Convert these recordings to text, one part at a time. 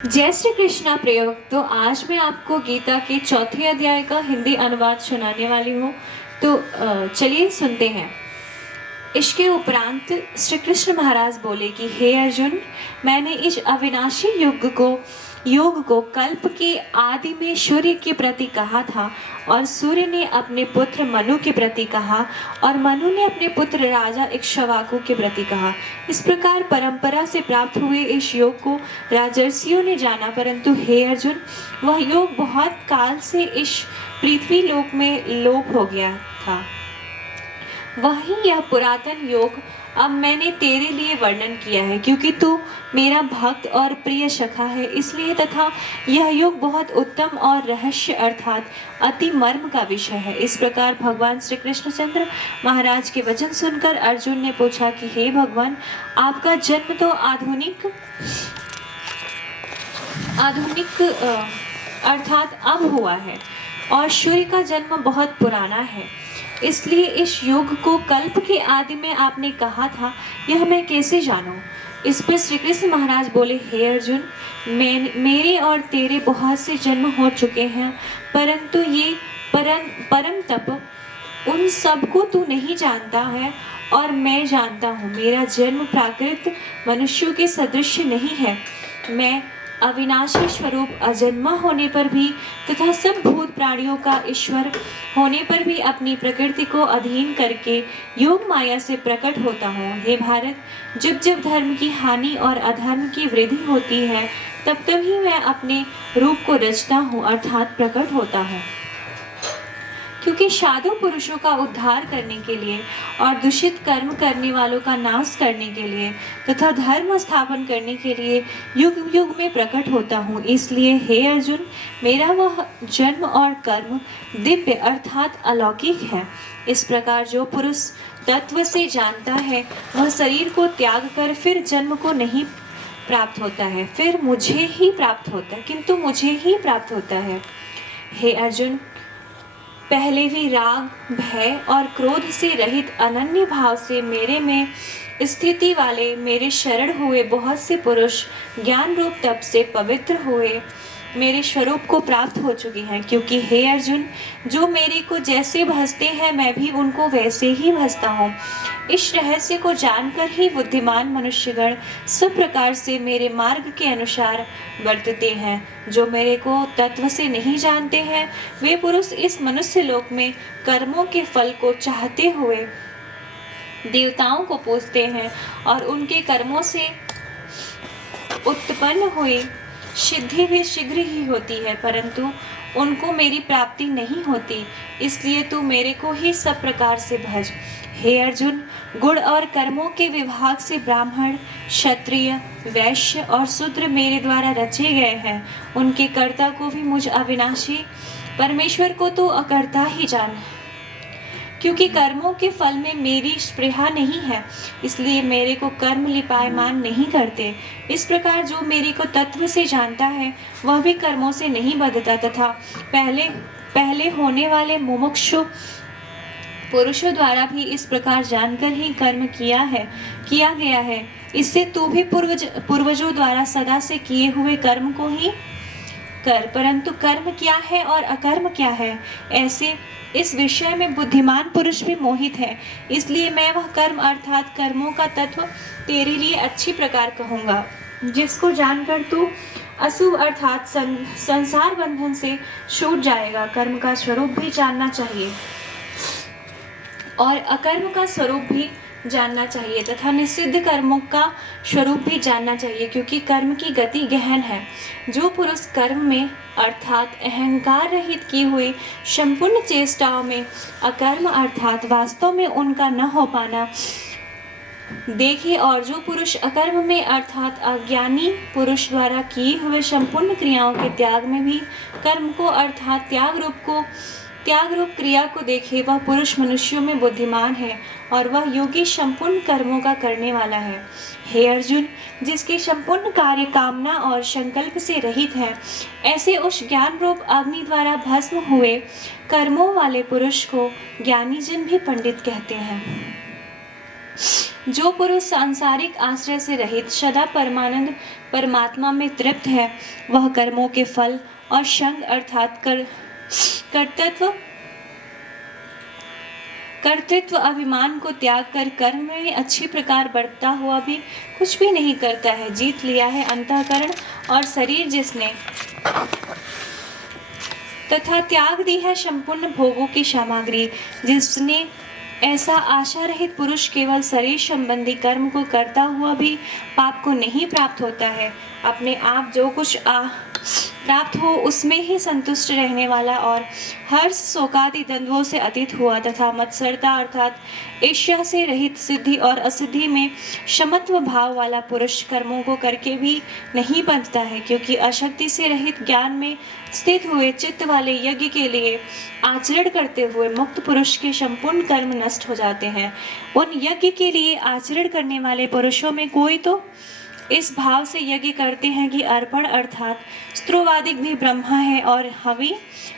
जय श्री कृष्णा प्रयोग। तो आज मैं आपको गीता के चौथे अध्याय का हिंदी अनुवाद सुनाने वाली हूँ। तो चलिए सुनते हैं। इसके उपरांत श्री कृष्ण महाराज बोले कि हे अर्जुन, मैंने इस अविनाशी योग को कल्प के आदि में सूर्य के प्रति कहा था, और सूर्य ने अपने पुत्र मनु के प्रति कहा, और मनु ने अपने पुत्र राजा इक्ष्वाकु के प्रति कहा। इस प्रकार परंपरा से प्राप्त हुए इस योग को राजर्षियों ने जाना, परंतु हे अर्जुन, वह योग बहुत काल से इस पृथ्वी लोक में लोप हो गया था। वही यह पुरातन योग अब मैंने तेरे लिए वर्णन किया है, क्योंकि तू मेरा भक्त और प्रिय सखा है, इसलिए। तथा यह योग बहुत उत्तम और रहस्य अर्थात अति मर्म का विषय है। इस प्रकार भगवान श्री कृष्णचंद्र महाराज के वचन सुनकर अर्जुन ने पूछा कि हे भगवान, आपका जन्म तो आधुनिक अर्थात अब हुआ है, और सूर्य का जन्म बहुत पुराना है, इसलिए इस योग को कल्प के आदि में आपने कहा था, यह मैं कैसे जानूं? इस पर श्री कृष्ण महाराज बोले, हे अर्जुन, मेरे और तेरे बहुत से जन्म हो चुके हैं, परंतु ये परम तप उन सब को तू नहीं जानता है, और मैं जानता हूँ। मेरा जन्म प्राकृत मनुष्यों के सदृश नहीं है। मैं अविनाशी स्वरूप अजन्मा होने पर भी तथा सब भूत प्राणियों का ईश्वर होने पर भी अपनी प्रकृति को अधीन करके योग माया से प्रकट होता हूँ। हे भारत, जब जब धर्म की हानि और अधर्म की वृद्धि होती है, तब तब ही मैं अपने रूप को रचता हूँ अर्थात प्रकट होता हूँ। क्योंकि साधु पुरुषों का उद्धार करने के लिए और दूषित कर्म करने वालों का नाश करने के लिए तथा धर्म स्थापन करने के लिए युग युग में प्रकट होता हूँ। इसलिए हे अर्जुन, मेरा वह जन्म और कर्म दिव्य अर्थात अलौकिक है। इस प्रकार जो पुरुष तत्व से जानता है, वह शरीर को त्याग कर फिर जन्म को नहीं प्राप्त होता है, फिर मुझे ही प्राप्त होता है, किंतु मुझे ही प्राप्त होता है। हे अर्जुन, पहले भी राग, भय और क्रोध से रहित अनन्य भाव से मेरे में स्थिति वाले मेरे शरण हुए बहुत से पुरुष ज्ञान रूप तप से पवित्र हुए मेरे स्वरूप को प्राप्त हो चुके हैं। क्योंकि हे अर्जुन, जो मेरे को जैसे भजते हैं, मैं भी उनको वैसे ही भजता हूँ। इस रहस्य को जानकर ही बुद्धिमान मनुष्यगण सब प्रकार से मेरे मार्ग के अनुसार वर्तते हैं। जो मेरे को तत्व से नहीं जानते हैं, वे पुरुष इस मनुष्य लोक में कर्मों के फल को चाहते हुए देवताओं को पूजते हैं, और उनके कर्मों से उत्पन्न हुई सिद्धि भी शीघ्र ही होती है, परंतु उनको मेरी प्राप्ति नहीं होती। इसलिए तू मेरे को ही सब प्रकार से भज। हे अर्जुन, गुण और कर्मों के विभाग से ब्राह्मण, क्षत्रिय, वैश्य और शूद्र मेरे द्वारा रचे गए हैं। उनके कर्ता को भी मुझ अविनाशी परमेश्वर को तो अकर्ता ही जान। क्योंकि कर्मों के फल में मेरी स्पृहा नहीं है, इसलिए मेरे को कर्म लिपायमान नहीं करते। इस प्रकार जो मेरे को तत्व से जानता है, वह भी कर्मों से नहीं बंधता, तथा पहले होने वाले मुमुक्षु पुरुषों द्वारा भी इस प्रकार जानकर ही कर्म किया गया है। इससे तू भी पूर्वजों द्वारा सदा से किए हुए कर्म को ही कर। परंतु कर्म क्या है और अकर्म क्या है, ऐसे इस विषय में बुद्धिमान पुरुष भी मोहित है। इसलिए मैं वह कर्म अर्थात कर्मों का तत्व तेरे लिए अच्छी प्रकार कहूँगा, जिसको जानकर तू अशुभ अर्थात संसार बंधन से छूट जाएगा। कर्म का स्वरूप भी जानना चाहिए और अकर्म का स्वरूप भी जानना चाहिए, तथा निषिद्ध कर्मों का स्वरूप भी जानना चाहिए, क्योंकि कर्म की गति गहन है। जो पुरुष कर्म में अर्थात अहंकार रहित की हुई संपूर्ण चेष्टाओं में अकर्म अर्थात वास्तव में उनका न हो पाना देखे, और जो पुरुष अकर्म में अर्थात अज्ञानी पुरुष द्वारा किए हुए संपूर्ण क्रियाओं के त्याग में भी कर्म को अर्थात त्याग रूप क्रिया को देखे, वह पुरुष मनुष्यों में बुद्धिमान है, और वह योगी संपूर्ण कर्मों का करने वाला है। हे अर्जुन, जिसके संपूर्ण कार्य कामना और संकल्प से रहित है, ऐसे उस ज्ञान रूप अग्नि द्वारा भस्म हुए कर्मों वाले पुरुष को ज्ञानी जन भी पंडित कहते हैं। जो पुरुष सांसारिक आश्रय से रहित सदा परमानंद परमात्मा में तृप्त है, वह कर्मों के फल और संग अर्थात कर्तृत्व अभिमान को त्याग कर कर्म में अच्छी प्रकार बढ़ता हुआ भी कुछ भी नहीं करता है। जीत लिया है अंतःकरण और शरीर जिसने, तथा त्याग दी है संपूर्ण भोगों की सामग्री जिसने, ऐसा आशा रहित पुरुष केवल शरीर संबंधी कर्म को करता हुआ भी पाप को नहीं प्राप्त होता है। अपने आप जो कुछ प्राप्त हो उसमें ही संतुष्ट रहने वाला और हर्ष शोकादि द्वंद्वों से अतीत हुआ तथा मत्सरता अर्थात ईर्ष्या से रहित सिद्धि और असिद्धि में समत्व भाव वाला पुरुष कर्मों को करके भी नहीं बंधता है, क्योंकि अशक्ति से रहित ज्ञान में स्थित हुए चित्त वाले यज्ञ के लिए आचरण करते हुए मुक्त पुरुष के संपूर्ण कर्म नष्ट हो जाते हैं। उन यज्ञ के लिए आचरण करने वाले पुरुषों में कोई तो इस भाव से यज्ञ करते हैं कि अर्पण अर्थात स्त्रोवादिक भी ब्रह्मा है और हवि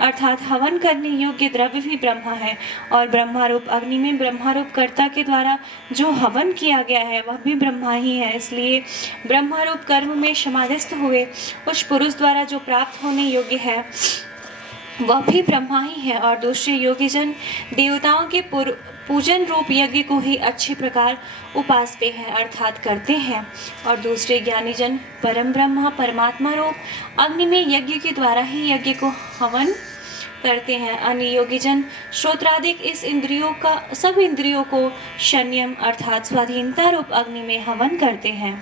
अर्थात हवन करने योग्य द्रव्य भी ब्रह्मा है, और ब्रह्मारूप अग्नि में ब्रह्मारूप कर्ता के द्वारा जो हवन किया गया है वह भी ब्रह्मा ही है। इसलिए ब्रह्मारूप कर्म में समाधिस्थ हुए उस पुरुष द्वारा जो प्राप्त होने योग्य है वह भी ब्रह्मा ही है। और दूसरे योगीजन देवताओं के पूजन रूप यज्ञ को ही अच्छी प्रकार उपासते हैं अर्थात करते हैं, और दूसरे ज्ञानीजन परम ब्रह्मा परमात्मा रूप अग्नि में यज्ञ के द्वारा ही यज्ञ को हवन करते हैं। अन्य योगीजन श्रोत्रादिक इस इंद्रियों का सब इंद्रियों को संयम अर्थात स्वाधीनता रूप अग्नि में हवन करते हैं,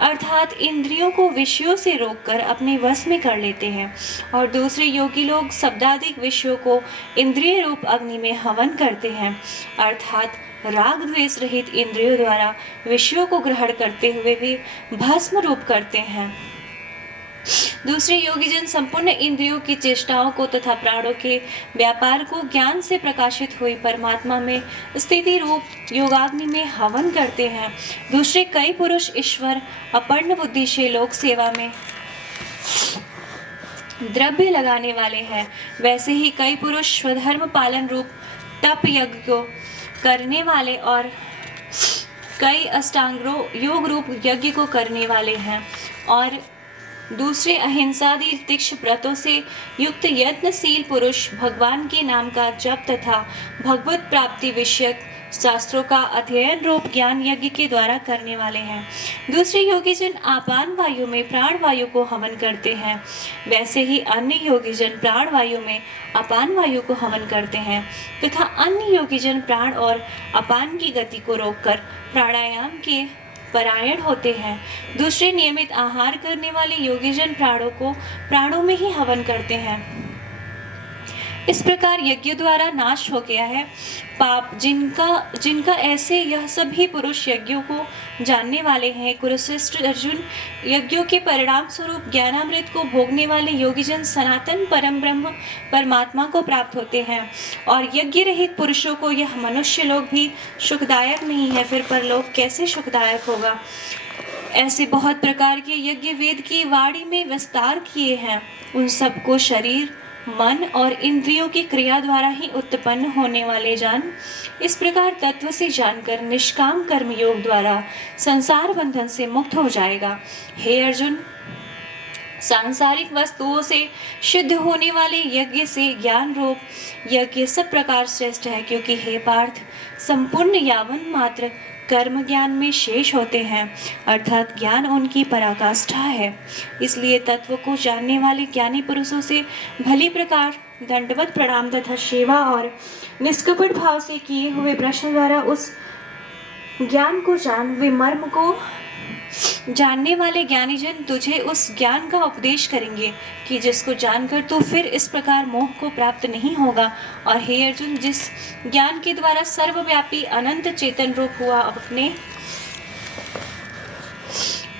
अर्थात इंद्रियों को विषयों से रोककर अपने वश में कर लेते हैं। और दूसरे योगी लोग शब्दादिक विषयों को इंद्रिय रूप अग्नि में हवन करते हैं, अर्थात राग द्वेष रहित इंद्रियों द्वारा विषयों को ग्रहण करते हुए भी भस्म रूप करते हैं। दूसरे योगीजन संपूर्ण इंद्रियों की चेष्टाओं को तथा प्राणों के व्यापार को ज्ञान से प्रकाशित हुई परमात्मा में स्थिति रूप योगाग्नि में हवन करते हैं। दूसरे कई पुरुष ईश्वर अपर्ण बुद्धि से लोक सेवा में द्रव्य लगाने वाले हैं, वैसे ही कई पुरुष स्वधर्म पालन रूप तप यज्ञ को करने वाले और कई अष्टांग योग रूप यज्ञ को करने वाले हैं, और दूसरे अहिंसादि तीक्ष्ण व्रतों से युक्त यत्नशील पुरुष भगवान के नाम का जप तथा भगवत प्राप्ति विषयक शास्त्रों का अध्ययन रूप ज्ञान यज्ञ के द्वारा करने वाले हैं। दूसरे योगीजन आपान वायु में प्राण वायु को हवन करते हैं, वैसे ही अन्य योगीजन प्राण वायु में अपान वायु को हवन करते हैं, तथा अन्य योगीजन प्राण और अपान की गति को रोककर प्राणायाम के परायण होते हैं। दूसरे नियमित आहार करने वाले योगीजन प्राणों में ही हवन करते हैं। इस प्रकार यज्ञ द्वारा नाश हो गया है पाप जिनका ऐसे यह सभी पुरुष यज्ञों को जानने वाले हैं। कुरुश्रेष्ठ अर्जुन, यज्ञों के परिणाम स्वरूप ज्ञानामृत को भोगने वाले योगीजन सनातन परम ब्रह्म परमात्मा को प्राप्त होते हैं, और यज्ञ रहित पुरुषों को यह मनुष्य लोग भी सुखदायक नहीं है, फिर परलोक कैसे सुखदायक होगा। ऐसे बहुत प्रकार के यज्ञ वेद की वाणी में विस्तार किए हैं, उन सबको शरीर मन और इंद्रियों की क्रिया द्वारा ही उत्पन्न होने वाले जान इस प्रकार तत्व से जानकर निष्काम कर्म योग द्वारा संसार बंधन से मुक्त हो जाएगा। हे अर्जुन, सांसारिक वस्तुओं से शुद्ध होने वाले यज्ञ से ज्ञान रूप यज्ञ सब प्रकार श्रेष्ठ है, क्योंकि हे पार्थ, संपूर्ण यावन मात्र कर्म ज्ञान में शेष होते हैं, अर्थात ज्ञान उनकी पराकाष्ठा है। इसलिए तत्व को जानने वाले ज्ञानी पुरुषों से भली प्रकार दंडवत प्रणाम तथा सेवा और निष्कपट भाव से किए हुए प्रश्न द्वारा उस ज्ञान को जान। वे मर्म को जानने वाले ज्ञानीजन तुझे उस ज्ञान का उपदेश करेंगे कि जिसको जानकर तू फिर इस प्रकार मोह को प्राप्त नहीं होगा। और हे अर्जुन, जिस ज्ञान के द्वारा सर्वव्यापी अनंत चेतन रूप हुआ अपने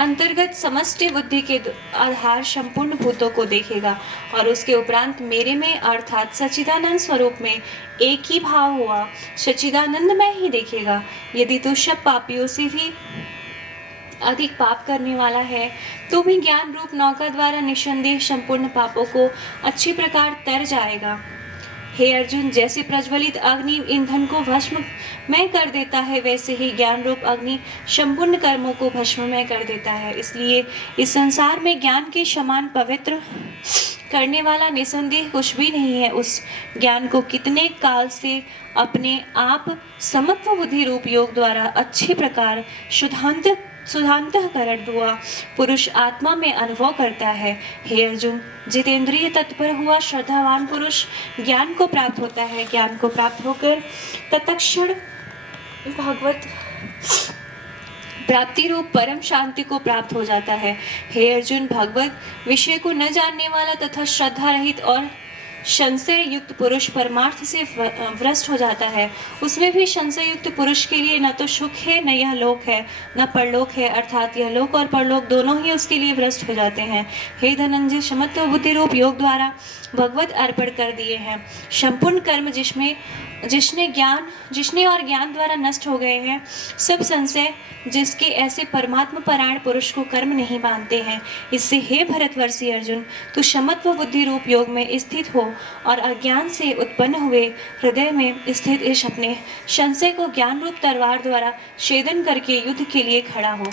अंतर्गत समष्टि बुद्धि के आधार संपूर्ण भूतों को देखेगा, और उसके उपरांत मेरे में अर्थात सच्चिदानंद स्वरूप में एक ही भाव हुआ सच्चिदानंद में ही देखेगा। यदि तू सब पापियों से भी अधिक पाप करने वाला है तो भी ज्ञान रूप नौका द्वारा निसंदेह संपूर्ण पापों को अच्छी प्रकार तर जाएगा। हे अर्जुन, जैसे प्रज्वलित अग्नि ईंधन को भस्म में कर देता है, वैसे ही ज्ञान रूप अग्नि संपूर्ण कर्मों को भस्म में कर देता है। इसलिए इस संसार में ज्ञान के समान पवित्र करने वाला निसंदेह कुछ भी नहीं है। उस ज्ञान को कितने काल से अपने आप समत्व बुद्धि रूप योग द्वारा अच्छी प्रकार शुद्धांतःकरण हुआ पुरुष आत्मा में अनुभव करता है। हे अर्जुन, जितेंद्रिय तत्पर हुआ श्रद्धावान पुरुष ज्ञान को प्राप्त होता है। ज्ञान को प्राप्त होकर तत्क्षण भगवत प्राप्ति रूप परम शांति को प्राप्त हो जाता है। हे अर्जुन, भगवत विषय को न जानने वाला तथा श्रद्धा रहित और संशय युक्त पुरुष परमार्थ से भ्रष्ट हो जाता है। उसमें भी संशय युक्त पुरुष के लिए न तो सुख है, न यह लोक है, न परलोक है, अर्थात यह लोक और परलोक दोनों ही उसके लिए भ्रष्ट हो जाते हैं। हे धनंजय, समत्व बुद्धि रूप योग द्वारा भगवत अर्पण कर दिए हैं। संपूर्ण कर्म जिसने और ज्ञान द्वारा नष्ट हो गए हैं, सब संशय जिसके ऐसे परमात्मा परायण पुरुष को कर्म नहीं बांधते हैं। इससे हे भरतवर्षी अर्जुन, तू समत्व बुद्धि रूप योग में स्थित हो और अज्ञान से उत्पन्न हुए हृदय में स्थित इस अपने संशय को ज्ञान रूप तलवार द्वारा छेदन करके युद्ध के लिए खड़ा हो।